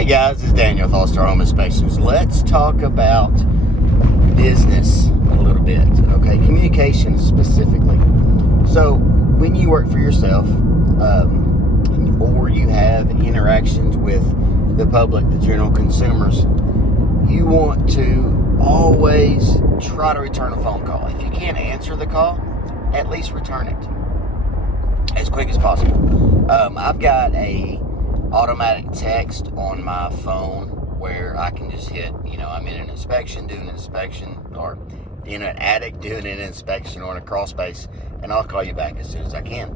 Hey guys, this is Daniel with All Star Home Inspections. Let's talk about business a little bit, okay? Communication specifically. So, when you work for yourself, or you have interactions with the public, the general consumers, you want to always try to return a phone call. If you can't answer the call, at least return it as quick as possible. I've got a automatic text on my phone where I can just hit, I'm in an inspection, doing an inspection, or in an attic doing an inspection, or in a crawl space, and I'll call you back as soon as I can.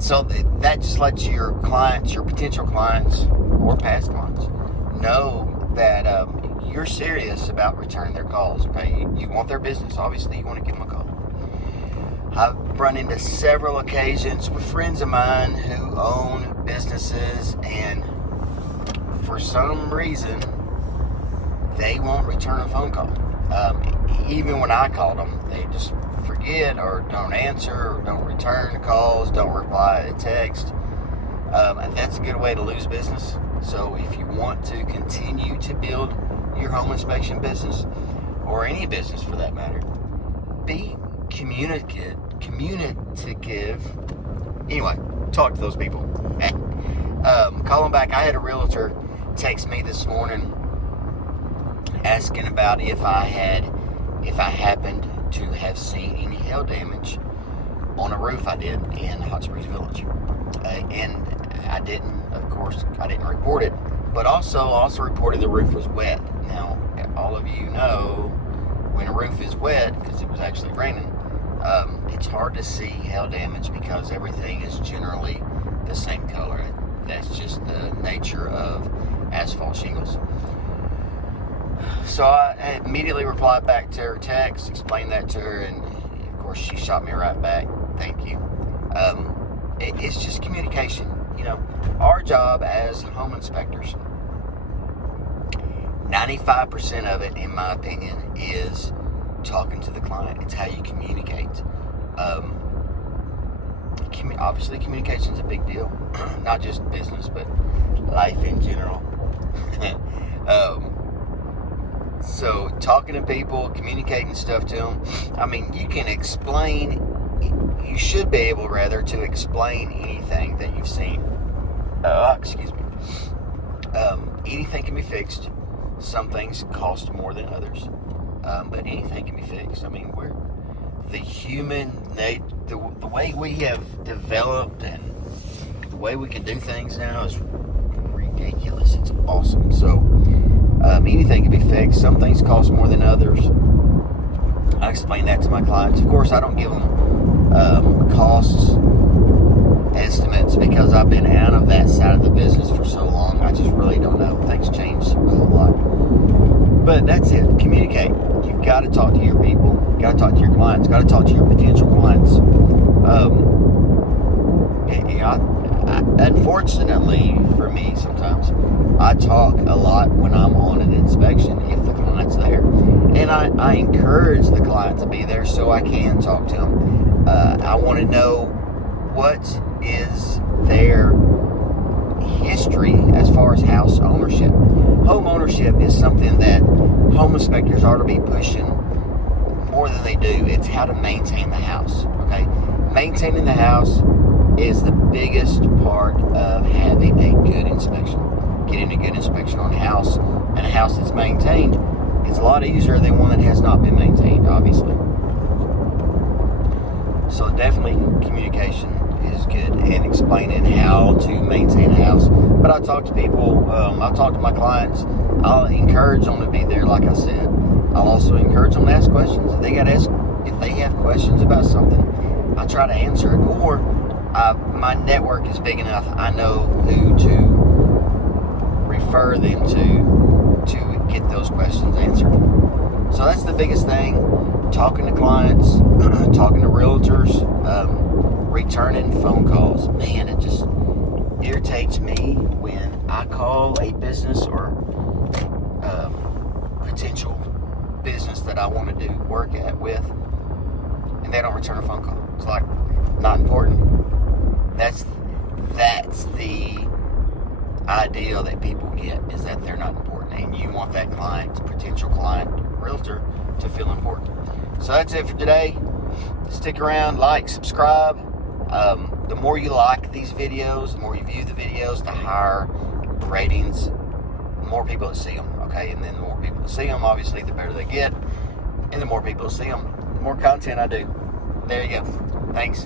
So that just lets your clients, your potential clients, or past clients know that you're serious about returning their calls, okay? You want their business, obviously, you want to give them a call. I've run into several occasions with friends of mine who own businesses, and for some reason, they won't return a phone call. Even when I call them, they just forget or don't answer or don't return calls, don't reply to text. And that's a good way to lose business. So if you want to continue to build your home inspection business, or any business for that matter, be communicative. Anyway, talk to those people. Call them back. I had a realtor text me this morning asking about if I happened to have seen any hail damage on a roof I did in Hot Springs Village. And I didn't, of course, I didn't report it, but also reported the roof was wet. Now, all of you know, when a roof is wet, because it was actually raining, it's hard to see hail damage because everything is generally the same color. That's just the nature of asphalt shingles. So I immediately replied back to her text, explained that to her, and of course she shot me right back. Thank you. It's just communication. Our job as home inspectors, 95% of it, in my opinion, is talking to the client. It's how you communicate. Obviously, communication is a big deal, not just business, but life in general. So, talking to people, communicating stuff to them. I mean, you should be able, rather, to explain anything that you've seen. Anything can be fixed. Some things cost more than others. But anything can be fixed. I mean, the way we have developed and the way we can do things now is ridiculous. It's awesome. So, anything can be fixed. Some things cost more than others. I explain that to my clients. Of course, I don't give them costs estimates because I've been out of that side of the business for so long. I just really don't know. Things change a whole lot. But that's it. Communicate. You've got to talk to your people. You've got to talk to your clients. You've got to talk to your potential clients. Unfortunately for me, sometimes I talk a lot when I'm on an inspection if the client's there. And I encourage the client to be there so I can talk to them. I want to know what is their history as far as house ownership. Home ownership is something that home inspectors ought to be pushing more than they do. It's how to maintain the house, okay? Maintaining the house is the biggest part of having a good inspection. Getting a good inspection on a house, and a house that's maintained, is a lot easier than one that has not been maintained, obviously. So definitely communication is good, and explaining how to maintain a house. But I talk to people, I talk to my clients. I'll encourage them to be there, like I said. I'll also encourage them to ask questions. If they have questions about something, I try to answer it. Or my network is big enough, I know who to refer them to get those questions answered. So that's the biggest thing. Talking to clients, talking to realtors, returning phone calls. Man, it just irritates me when I call a business or potential business that I want to do work with, and they don't return a phone call. It's like, not important. That's the idea that people get is that they're not important, and you want that potential client, realtor, to feel important. So that's it for today. Stick around, like, subscribe. The more you like these videos, the more you view the videos, the higher ratings, the more people that see them, okay? And then the more people that see them, obviously, the better they get. And the more people that see them, the more content I do. There you go. Thanks.